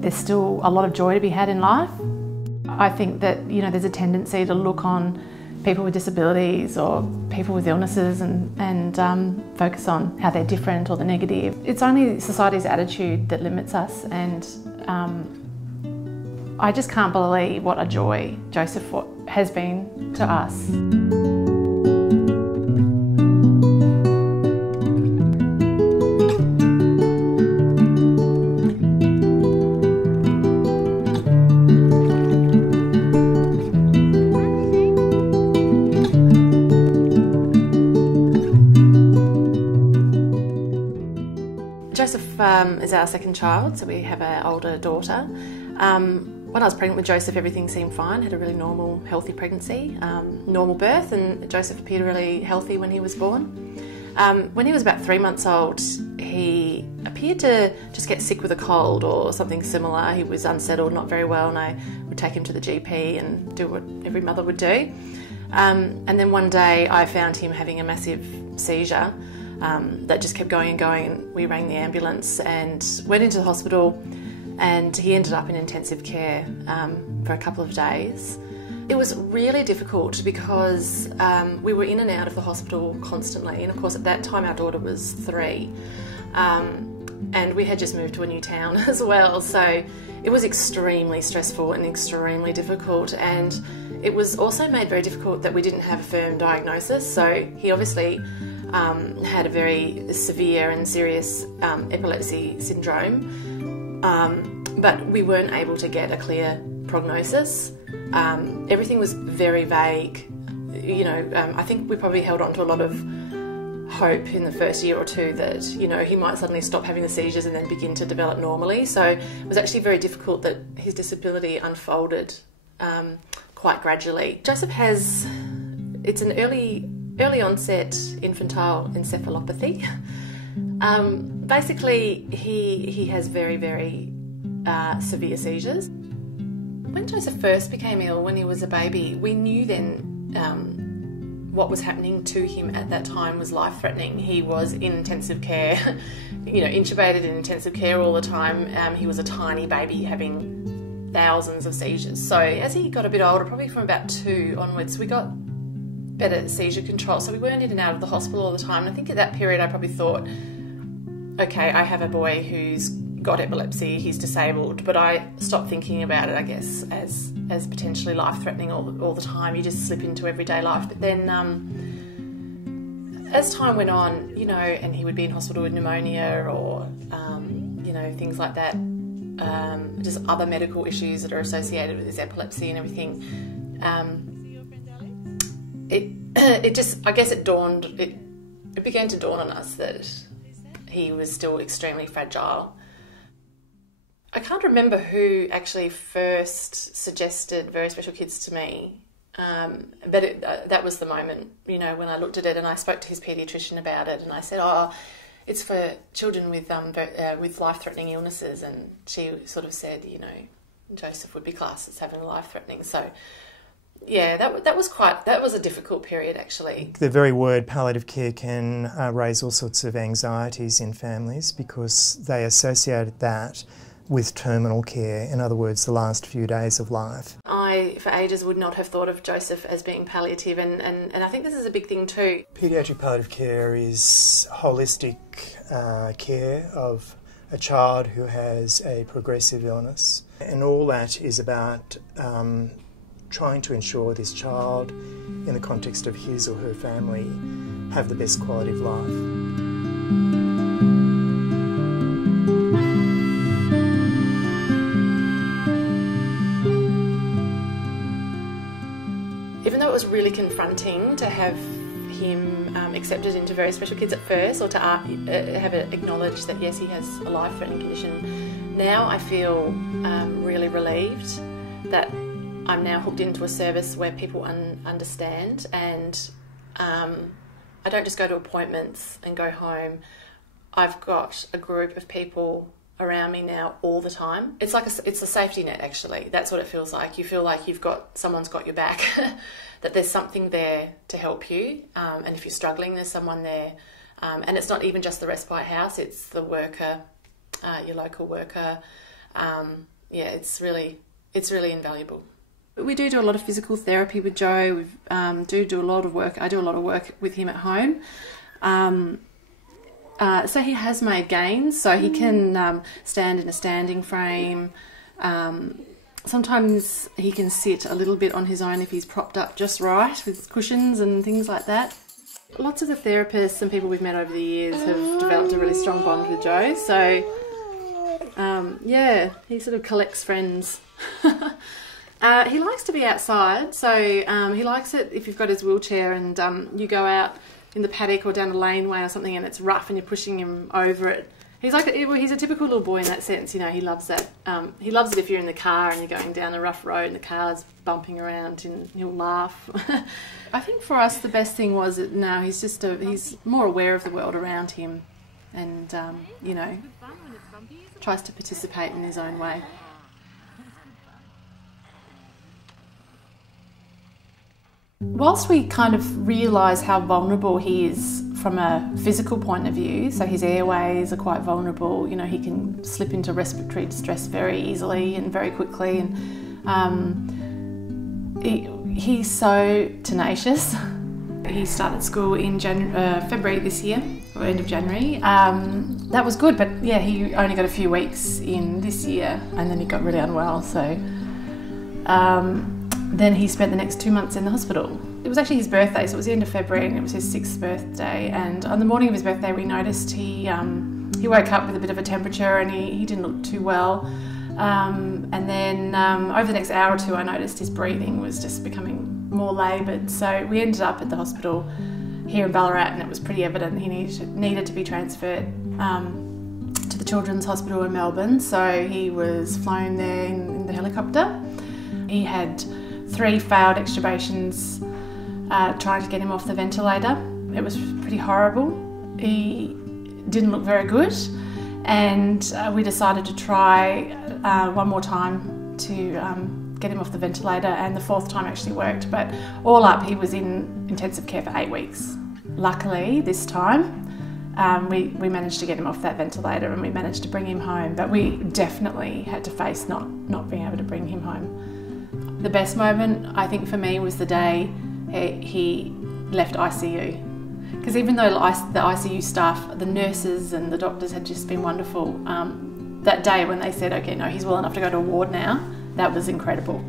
there's still a lot of joy to be had in life. I think that, you know, there's a tendency to look on people with disabilities or people with illnesses and focus on how they're different or the negative. It's only society's attitude that limits us, and I just can't believe what a joy Joseph has been to us. Joseph is our second child, so we have an older daughter. When I was pregnant with Joseph, everything seemed fine, had a really normal, healthy pregnancy, normal birth, and Joseph appeared really healthy when he was born. When he was about 3 months old, he appeared to just get sick with a cold or something similar. He was unsettled, not very well, and I would take him to the GP and do what every mother would do. And then one day I found him having a massive seizure that just kept going and going, and we rang the ambulance and went into the hospital, and he ended up in intensive care for a couple of days. It was really difficult because we were in and out of the hospital constantly, and of course at that time our daughter was 3, and we had just moved to a new town as well, so it was extremely stressful and extremely difficult, and it was also made very difficult that we didn't have a firm diagnosis. So he obviously had a very severe and serious epilepsy syndrome, but we weren't able to get a clear prognosis. Everything was very vague. You know, I think we probably held on to a lot of hope in the first year or two that, you know, he might suddenly stop having the seizures and then begin to develop normally. So it was actually very difficult that his disability unfolded quite gradually. Joseph has, it's an early onset infantile encephalopathy. Basically, he has very, very severe seizures. When Joseph first became ill, when he was a baby, we knew then what was happening to him at that time was life-threatening. He was in intensive care, you know, intubated in intensive care all the time. He was a tiny baby having thousands of seizures. So as he got a bit older, probably from about 2 onwards, we got better seizure control, so we weren't in and out of the hospital all the time. And I think at that period I probably thought, okay, I have a boy who's got epilepsy, he's disabled, but I stopped thinking about it, I guess, as potentially life-threatening all the time. You just slip into everyday life. But then as time went on, you know, and he would be in hospital with pneumonia or you know, things like that, just other medical issues that are associated with his epilepsy and everything. It just, I guess it began to dawn on us that he was still extremely fragile. I can't remember who actually first suggested Very Special Kids to me, but that was the moment, you know, when I looked at it and I spoke to his paediatrician about it, and I said, oh, it's for children with life-threatening illnesses, and she sort of said, you know, Joseph would be classed as having life-threatening. So yeah, that was a difficult period, actually. The very word palliative care can raise all sorts of anxieties in families because they associated that with terminal care, in other words, the last few days of life. I, for ages, would not have thought of Joseph as being palliative, and I think this is a big thing too. Paediatric palliative care is holistic care of a child who has a progressive illness, and all that is about trying to ensure this child, in the context of his or her family, have the best quality of life. Even though it was really confronting to have him accepted into Very Special Kids at first, or to have it acknowledged that yes, he has a life-threatening condition, now I feel really relieved that I'm now hooked into a service where people understand, and I don't just go to appointments and go home. I've got a group of people around me now all the time. It's like it's a safety net, actually. That's what it feels like. You feel like someone's got your back, that there's something there to help you, and if you're struggling, there's someone there. And it's not even just the respite house, it's the worker, your local worker, Yeah, it's really invaluable. We do a lot of physical therapy with Joe. We do a lot of work. I do a lot of work with him at home. So he has made gains. So he can stand in a standing frame. Sometimes he can sit a little bit on his own if he's propped up just right with cushions and things like that. Lots of the therapists and people we've met over the years have developed a really strong bond with Joe. So, yeah, he sort of collects friends. He likes to be outside, so he likes it if you've got his wheelchair and you go out in the paddock or down a laneway or something and it's rough and you're pushing him over it. He's a typical little boy in that sense, you know, he loves that. He loves it if you're in the car and you're going down a rough road and the car's bumping around and he'll laugh. I think for us the best thing was that now he's more aware of the world around him and, you know, tries to participate in his own way. Whilst we kind of realise how vulnerable he is from a physical point of view, so his airways are quite vulnerable, you know, he can slip into respiratory distress very easily and very quickly, and he's so tenacious. He started school in February this year, or end of January. That was good, but yeah, he only got a few weeks in this year and then he got really unwell, so then he spent the next 2 months in the hospital. It was actually his birthday, so it was the end of February and it was his 6th birthday, and on the morning of his birthday we noticed he woke up with a bit of a temperature and he didn't look too well. And then over the next hour or two I noticed his breathing was just becoming more laboured, so we ended up at the hospital here in Ballarat and it was pretty evident he needed to be transferred to the Children's Hospital in Melbourne, so he was flown there in the helicopter. He had 3 failed extubations trying to get him off the ventilator. It was pretty horrible. He didn't look very good, and we decided to try one more time to get him off the ventilator, and the 4th time actually worked, but all up he was in intensive care for 8 weeks. Luckily this time we managed to get him off that ventilator and we managed to bring him home, but we definitely had to face not being able to bring him home. The best moment, I think, for me was the day he left ICU. Because even though the ICU staff, the nurses and the doctors had just been wonderful, that day when they said, okay, no, he's well enough to go to a ward now, that was incredible.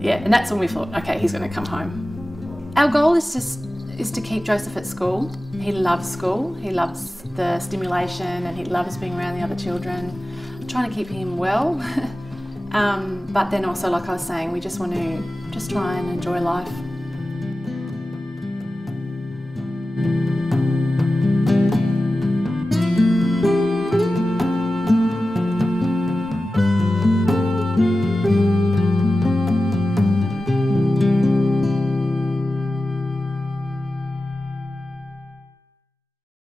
Yeah, and that's when we thought, okay, he's going to come home. Our goal is to keep Joseph at school. He loves school, he loves the stimulation and he loves being around the other children. I'm trying to keep him well. But then also, like I was saying, we just want to try and enjoy life.